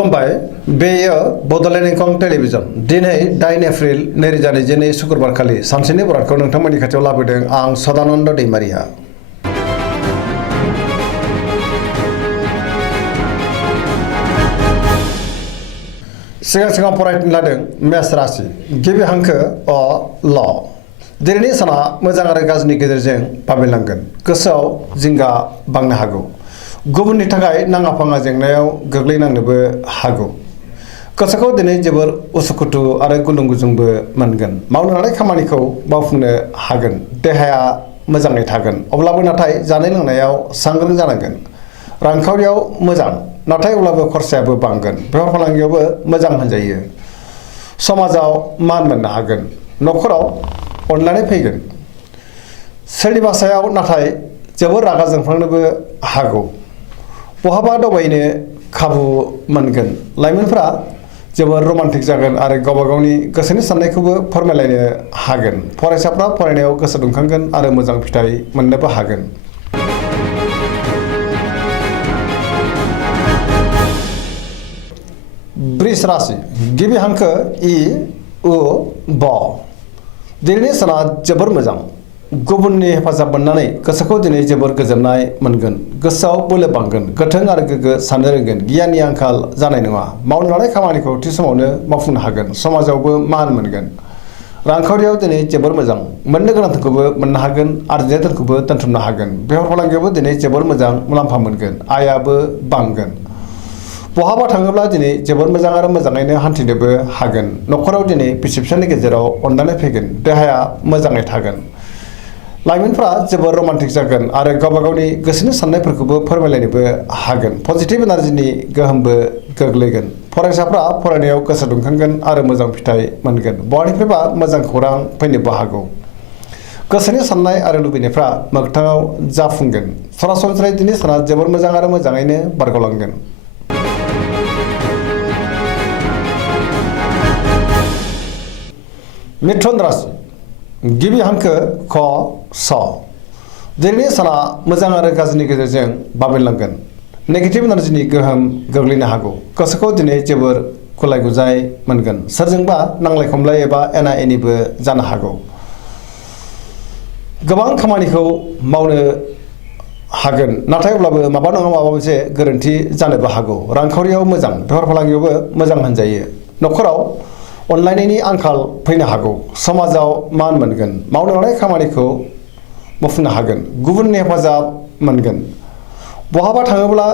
खुलुमबाय बेयो बड'लेण्ड इंखं टेलिभिजन दिनै 9 एप्रिल 2022 शुक्रबार खालि सानसेनि बरादखौ नोंथांमोननि खाथियाव लाबोदों आं सदानन्द दैमारिया। सिगां फरायनो लादों मेष राशि गिबि हांखो अ ल दिनैनि साना मोजां आरो गाज्रिनि गेजेरजों बाबेनलांगोन गोसोआव जिंगा बांनो हागौ गुबुननि थाखाय नाङा फाङा जेंनायाव गोग्लैनांनोबो हागौ गोसोखौ दिनै जोबोर उसुखुथु आरो गुलुं गुजुंबो मोनगोन मावनो लानाय खामानिखौ मावफुंनो हागोन देहाया मोजाङै थागोन अब्लाबो नाथाय जानाय लोंनायाव सांग्रां जानांगोन रांखावरियाव मोजां नाथाय अब्लाबो खरसायाबो बांगोन बेफार फालांगियावबो मोजां होनजायो समाजाव मान मोननो हागोन न'खराव अनलायनाय फैगोन सोरनिबा सायाव नाथाय जोबोर रागा जोंफ्लांनोबो हागौ बहाबा दावबायनो खाबु मोनगोन लाइमोनफोरा जोबोर रमान्टिक जागोन आरो गावबा गावनि गोसोनि साननायखौबो फोरमायलायनो हागोन फरायसाफ्रा फरायनायाव गोसो दुंखांगोन आरो मोजां फिथाइ मोननोबो हागोन। वृष राशि गिबि हांखो इ उ ब दिनैनि साना जोबोर मोजां गुबुननि हेफाजाब मोननानै गोसोखौ दिनै जोबोर गोजोननाय मोनगोन गोसोआव बोलो बांगोन गोथों आरो गोग्गो साननो रोंगोन गियाननि आंखाल जानाय नङा मावनो लानाय खामानिखौ थि समावनो मावफुंनो हागोन समाजावबो मान मोनगोन रांखावरियाव दिनै जोबोर मोजां मोननो गोनांखौबो मोननो हागोन आरजिनाय धोनखौबो दोनथुमनो हागोन बेफार फालांगियावबो दिनै जोबोर मोजां मुलाम्फा मोनगोन आयाबो बांगोन बहाबा थाङोब्ला दिनै जोबोर मोजां आरो मोजाङैनो हान्थिनोबो हागोन न'खराव दिनै बिसि फिसायनि गेजेराव अनलायनाय फैगोन देहाया मोजाङै थागोन लाइमोनफ्रा जोबोर रमान्टिक जागोन आरो गावबा गावनि गोसोनि साननायफोरखौबो फोरमायलायनोबो हागोन पजिटिभ एनार्जिनि गोहोमबो गोग्लैगोन फरायसाफ्रा फरायनायाव गोसो दुंखांगोन आरो मोजां फिथाइ मोनगोन बहानिफ्रायबा मोजां खौरां फैनोबो हागौ गोसोनि साननाय आरो लुबैनायफ्रा मोगथाङाव जाफुंगोन सरासनस्रायै दिनै साना जोबोर मोजां आरो मोजाङैनो बारग'लांगोन। मिथुन राशि गिबि हांखो ख स दिनैनि साना मोजां आरो गाज्रिनि गेजेरजों बाबेनलांगोन नेगेटिभ एनार्जिनि गोहोम गोग्लैनो हागौ गोसोखौ दिनै जोबोर गुलाय गुजाय मोनगोन सोरजोंबा नांलाय खमलाय एबा एना एनिबो जानो हागौ गोबां खामानिखौ मावनो हागोन नाथाय अब्लाबो माबा नङा माबा मोनसे गोरोन्थि जानोबो हागौ रांखावरियाव मोजां बेफार फालांगियावबो मोजां होनजायो न'खराव अनलायनायनि आंखाल फैनो हागौ समाजाव मान मोनगोन मावनो लानाय खामानिखौ मावफुंनो हागोन गुबुननि हेफाजाब मोनगोन बहाबा थाङोब्ला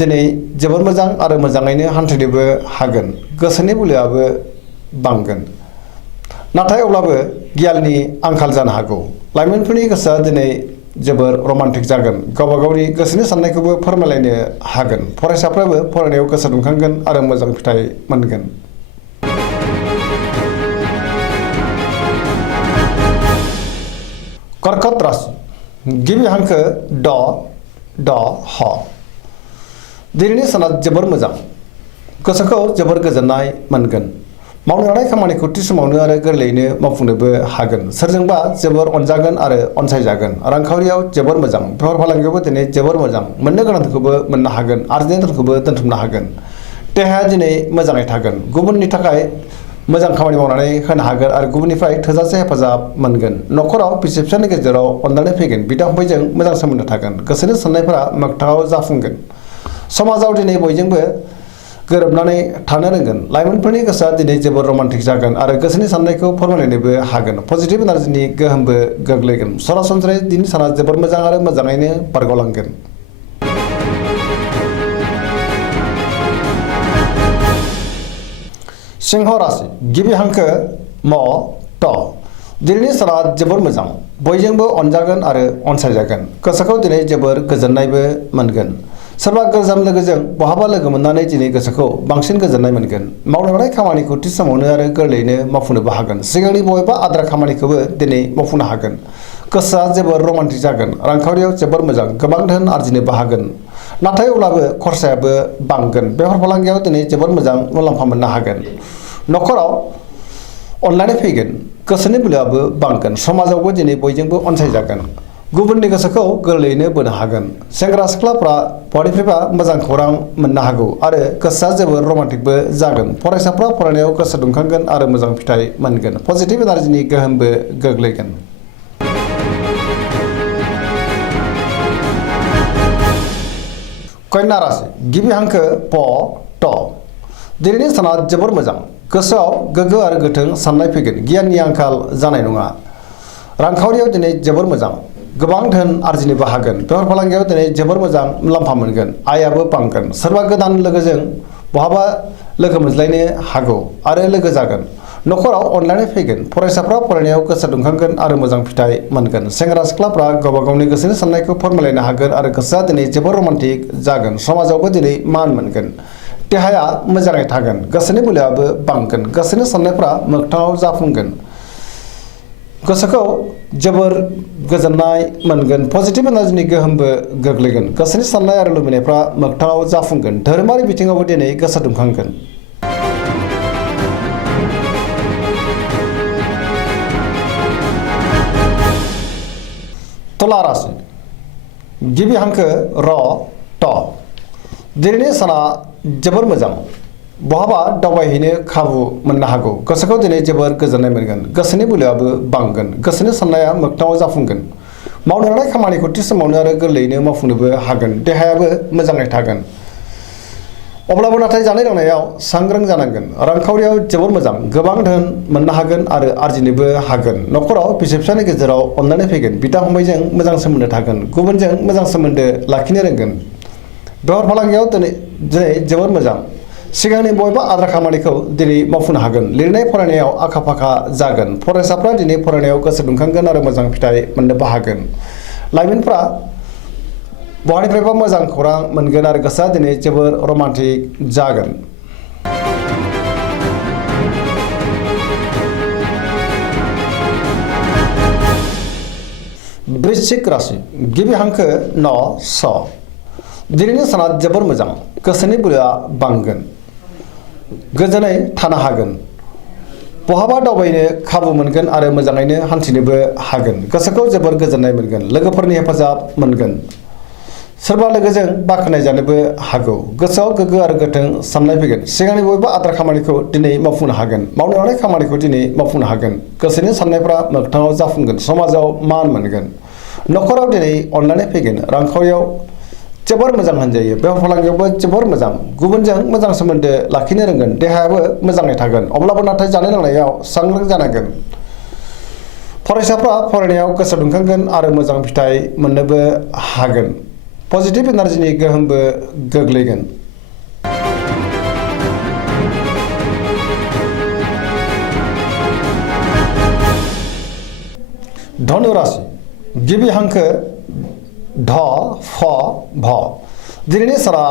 दिनै जोबोर मोजां आरो मोजाङैनो हान्थिनोबो हागोन गोसोनि बोलोआबो बांगोन नाथाय अब्लाबो गियाननि आंखाल जानो हागौ लाइमोनफोरनि गोसोआ दिनै जोबोर रमान्टिक जागोन गावबा गावनि गोसोनि साननायखौबो फोरमायलायनो हागोन फरायसाफ्राबो फरायनायाव गोसो दुंखांगोन आरो मोजां फिथाइ मोनगोन। कर्कट राशि गिबि हांखो ड ड ह दिनैनि साना जोबोर मोजां गोसोखौ जोबोर गोजोननाय मोनगोन मावनो लानाय खामानिखौ थि समावनो आरो गोरलैयैनो मावफुंनोबो हागोन सोरजोंबा जोबोर अनजागोन आरो अनसायजागोन रांखावरियाव जोबोर मोजां बेफार फालांगियावबो दिनै जोबोर मोजां मोननो गोनांखौबो मोननो हागोन आरजिनाय धोनखौबो दोनथुमनो हागोन देहाया दिनै मोजाङै थागोन गुबुननि थाखाय मोजां खामानि मावनानै होनो हागोन आरो गुबुननिफ्राय थोजासे हेफाजाब मोनगोन न'खराव बिसि फिसायनि गेजेराव अनलायनाय फैगोन बिदा फंबायजों मोजां सोमोन्दो थागोन गोसोनि साननायफोरा मोगथाङाव जाफुंगोन समाजाव दिनै बयजोंबो गोरोबनानै थानो रोंगोन लाइमोनफोरनि गोसोआ दिनै जोबोर रमान्टिक जागोन आरो गोसोनि साननायखौ फोरमायलायनोबो हागोन पजिटिभ एनार्जिनि गोहोमबो गोग्लैगोन सरासनस्रायै दिनै साना जोबोर मोजां आरो मोजाङैनो बारग'लांगोन। सिंह राशि गिबि हांखो म ट दिनैनि साना जोबोर मोजां बयजोंबो अनजागोन आरो अनसायजागोन गोसोखौ दिनै जोबोर गोजोननायबो मोनगोन सोरबा गोजाम लोगोजों बहाबा लोगो मोननानै दिनै गोसोखौ बांसिन गोजोननाय मोनगोन मावनो लानाय खामानिखौ थि समावनो आरो गोरलैयैनो मावफुंनोबो हागोन सिगांनि बबेबा आद्रा खामानिखौबो दिनै मावफुंनो हागोन गोसोआ जोबोर रमान्टिक जागोन रांखावरियाव जोबोर मोजां गोबां धोन आरजिनोबो हागोन नाथाय अब्लाबो खरसायाबो बांगोन बेफार फालांगियाव दिनै जोबोर मोजां मुलाम्फा मोननो हागोन न'खराव अनलायनाय फैगोन गोसोनि बोलोआबो बांगोन समाजावबो दिनै बयजोंबो अनसायजागोन गुबुननि गोसोखौ गोरलैयैनो बोनो हागोन। सेंग्रा सिख्लाफ्रा बहानिफ्रायबा मोजां खौरां मोननो हागौ आरो गोसोआ जोबोर रमान्टिकबो जागोन। फरायसाफ्रा फरायनायाव गोसो दुंखांगोन आरो मोजां फिथाइ मोनगोन। पजिटिभ एनार्जिनि गोहोमबो गोग्लैगोन। कन्या राशि गिबि हांखो प ट। दिनैनि साना जोबोर मोजां। गोसोआव गोग्गो आरो गोथों साननाय फैगोन। गियाननि आंखाल जानाय नङा। रांखावरियाव दिनै जोबोर मोजां। गोबां धोन आरजिनोबो हागोन। बेफार फालांगियाव दिनै जोबोर मोजां मुलाम्फा मोनगोन। आयाबो बांगोन। सोरबा गोदान लोगोजों बहाबा लोगो मोनज्लायनो हागौ आरो लोगो जागोन। नखराव अनलायनाय फैगोन। फरायसाफ्रा फरायनायाव गोसो दुंखांगोन आरो मोजां फिथाइ मोनगोन। सेंग्रा सिख्लाफ्रा गावबा गावनि गोसोनि साननायखौ फोरमायलायनो हागोन आरो गोसोआ दिनै जोबोर रमान्टिक जागोन। समाजावबो दिनै मान मोनगोन। देहाया मोजाङै थागोन। गोसोनि बोलोआबो बांगोन। गोसोनि साननायफ्रा मोगथाङाव जाफुंगोन। गोसोखौ जोबोर गोजोननाय मोनगोन। पजिटिभ एनार्जिनि गोहोमबो गोग्लैगोन। गोसोनि साननाय आरो लुबैनायफ्रा मोगथाङाव जाफुंगोन। धोरोमारि बिथिङावबो दिनै गोसो दुंखांगोन। तुला राशि गिबि हांखो र ट। दिनैनि साना जोबोर मोजां। बहाबा दावबायहैनो खाबु मोननो हागौ। गोसोखौ दिनै जोबोर गोजोननाय मोनगोन। गोसोनि बोलोआबो बांगोन। गोसोनि साननाया मोगथाङाव जाफुंगोन। मावनो लानाय खामानिखौ थि समावनो आरो गोरलैयैनो मावफुंनोबो हागोन। देहायाबो मोजाङै थागोन। अब्लाबो नाथाय जानाय लोंनायाव सांग्रां जानांगोन। रांखावरियाव जोबोर मोजां। गोबां धोन मोननो हागोन आरो आरजिनोबो हागोन। नखराव बिसि फिसायनि गेजेराव अनलायनाय फैगोन। बिदा फंबायजों मोजां सोमोन्दो थागोन। गुबुनजों मोजां सोमोन्दो लाखिनो रोंगोन। बेफार फालांगियाव दिनै जोबोर मोजां। सिगांनि बबेबा आद्रा खामानिखौ दिनै मावफुंनो हागोन। लिरनाय फरायनायाव आखा फाखा जागोन। फरायसाफ्रा दिनै फरायनायाव गोसो दुंखांगोन आरो मोजां फिथाइ मोननोबो हागोन। लाइमोनफ्रा बहानिफ्रायबा मोजां खौरां मोनगोन आरो गोसोआ दिनै जोबोर रमान्टिक जागोन। वृश्चिक राशि गिबि हांखो न स। दिनैनि साना जोबोर मोजां। गोसोनि बोलोआ बांगोन। गोजोनै थानो हागोन। बहाबा दावबायनो खाबु मोनगोन आरो मोजाङैनो हान्थिनोबो हागोन। गोसोखौ जोबोर गोजोननाय मोनगोन। लोगोफोरनि हेफाजाब मोनगोन। सोरबा लोगोजों बाख्नाय जानोबो हागौ। गोसोआव गोग्गो आरो गोथों साननाय फैगोन। सिगांनि बबेबा आद्रा खामानिखौ दिनै मावफुंनो हागोन। मावनो लानाय खामानिखौ दिनै मावफुंनो हागोन। गोसोनि साननायफ्रा मोगथाङाव जाफुंगोन। समाजाव मान मोनगोन। नखराव दिनै अनलायनाय फैगोन। रांखावरियाव जोबोर मोजां होनजायो। बेफार फालांगियावबो जोबोर मोजां। गुबुनजों मोजां सोमोन्दो लाखिनो रोंगोन। देहायाबो मोजाङै थागोन। अब्लाबो नाथाय जानाय लोंनायाव सांग्रां जानांगोन। फरायसाफ्रा फरायनायाव गोसो दुंखांगोन आरो मोजां फिथाइ मोननोबो हागोन। पजिटिभ एनार्जिनि गोहोमबो गोग्लैगोन। धनु राशि गिबि हांखो ध फ भ। दिनैनि साना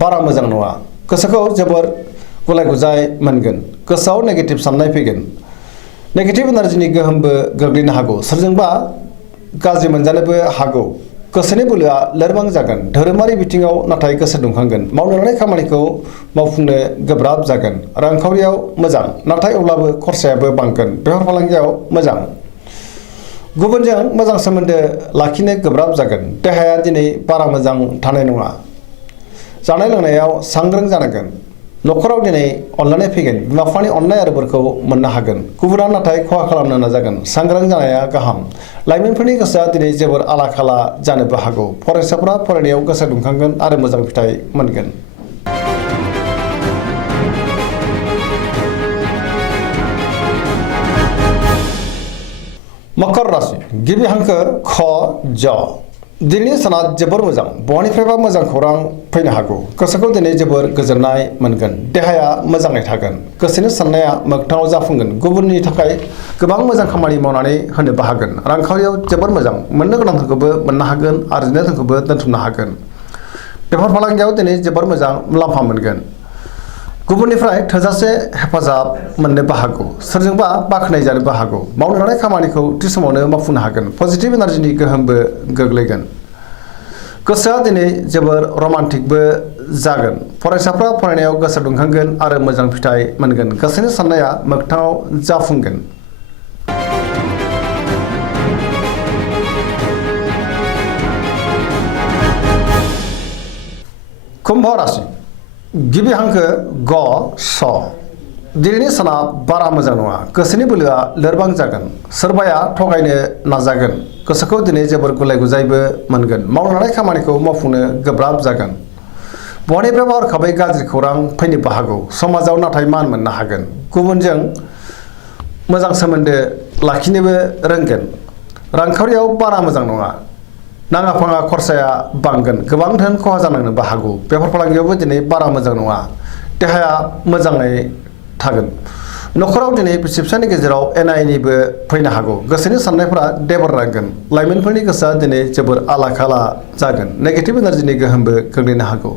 बारा मोजां नङा। गोसोखौ जोबोर गुलाय गुजाय मोनगोन। गोसोआव नेगेटिभ साननाय फैगोन। नेगेटिभ एनार्जिनि गोहोमबो गोग्लैनो हागौ। सोरजोंबा गाज्रि मोनजानोबो हागौ। गोसोनि बोलोआ लोरबां जागोन। धोरोमारि बिथिङाव नाथाय गोसो दुंखांगोन। मावनो लानाय खामानिखौ मावफुंनो गोब्राब जागोन। रांखावरियाव मोजां नाथाय अब्लाबो खरसायाबो बांगोन। बेफार फालांगियाव मोजां। गुबुनजों मोजां सोमोन्दो लाखिनो गोब्राब जागोन। देहाया दिनै बारा मोजां थानाय नङा। जानाय लोंनायाव सांग्रां जानांगोन। नखराव दिनै अनलायनाय फैगोन। बिमा बिफानि अननाय आरो बोरखौ मोननो हागोन। गुबुना नाथाय खहा खालामनो नाजागोन। सांग्रां जानाया गाहाम। लाइमोनफोरनि गोसोआ दिनै जोबोर आला खाला जानोबो हागौ। फरायसाफ्रा फरायनायाव गोसो दुंखांगोन आरो मोजां फिथाइ मोनगोन। मकर राशि गिबि हांखो ख ज। दिनैनि साना जोबोर मोजां। बहानिफ्रायबा मोजां खौरां फैनो हागौ। गोसोखौ दिनै जोबोर गोजोननाय मोनगोन। देहाया मोजाङै थागोन। गोसोनि साननाया मोगथाङाव जाफुंगोन। गुबुननि थाखाय गोबां मोजां खामानि मावनानै होनोबो हागोन। रांखावरियाव जोबोर मोजां। मोननो गोनांफोरखौबो मोननो हागोन। आरजिनो गोनांखौबो दोनथुमनो हागोन। बेफार फालांगियाव दिनै जोबोर मोजां मुलाम्फा मोनगोन। गुबुननिफ्राय थोजासे हेफाजाब मोननोबो हागौ। सोरजोंबा बाख्नाय जानोबो हागौ। मावनो लानाय खामानिखौ थि समावनो मावफुंनो हागोन। पजिटिभ एनार्जिनि गोहोमबो गोग्लैगोन। गोसोआ दिनै जोबोर रमान्टिकबो जागोन। फरायसाफ्रा फरायनायाव गोसो दुंखांगोन आरो मोजां फिथाइ मोनगोन। गोसोनि साननाया मोगथाङाव जाफुंगोन। कुम्भ राशि गिबि हांखो ग स दिनैनि साना बारा मोजां नङा गोसोनि बोलोआ लोरबां जागोन सोरबाया थगायनो नाजागोन गोसोखौ दिनै जोबोर गुलाय गुजायबो मोनगोन मावनो लानाय खामानिखौ मावफुंनो गोब्राब जागोन बहानिफ्रायबा हरखाबै गाज्रि खौरां फैनोबो हागौ समाजाव नाथाय मान मोननो हागोन गुबुनजों मोजां सोमोन्दो लाखिनोबो रोंगोन रांखावरियाव बारा मोजां नङा नाङा फाङा खरसाया बांगोन गोबां धोन खहा जानांनोबो हागौ बेफार फालांगियावबो दिनै बारा मोजां नङा देहाया मोजाङै थागोन नखराव दिनै बिसि फिसायनि गेजेराव एना एनिबो फैनो हागौ गोसोनि साननायफोरा देबर रांगोन लाइमोनफोरनि गोसोआ दिनै जोबोर आला खाला जागोन नेगेटिभ एनार्जिनि गोहोमबो गोग्लैनो हागौ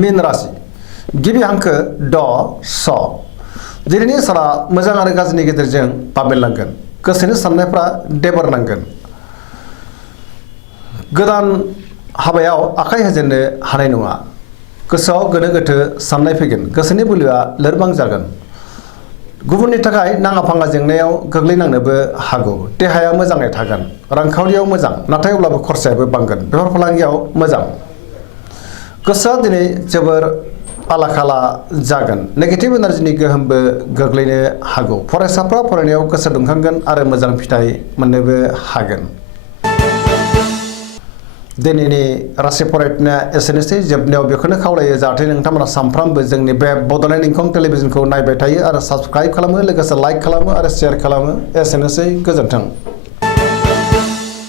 मीन राशि गिबि हांखो ड स दिनैनि साना मोजां आरो गाज्रिनि गेजेरजों बाबेनलांगोन गोसोनि साननायफ्रा देबर नांगोन गोदान हाबायाव आखाइ होजेननो हानाय नङा गोसोआव गोनो गोथो साननाय फैगोन गोसोनि बोलोआ लोरबां जागोन गुबुननि थाखाय नाङा फाङा जेंनायाव गोग्लैनांनोबो हागौ देहाया मोजाङै थागोन रांखावरियाव मोजां नाथाय अब्लाबो खरसायाबो बांगोन बेफार फालांगियाव मोजां गोसोआ दिनै जोबोर आला खाला जागोन नेगेटिभ एनार्जिनि गोहोमबो गोग्लैनो हागौ फरायसाफ्रा फरायनायाव गोसो दुंखांगोन आरो मोजां फिथाइ मोननोबो हागोन दिनैनि राशि फरायनाया एसेनोसै जोबनायाव बेखौनो खावलायो जाहाथे नोंथांमोना सानफ्रामबो जोंनि बे बड'लेण्ड इंखं टेलिभिजनखौ नायबाय थायो आरो साबस्क्राइब खालामो लोगोसे लाइक खालामो आरो शेयार खालामो एसेनोसै गोजोन्थों।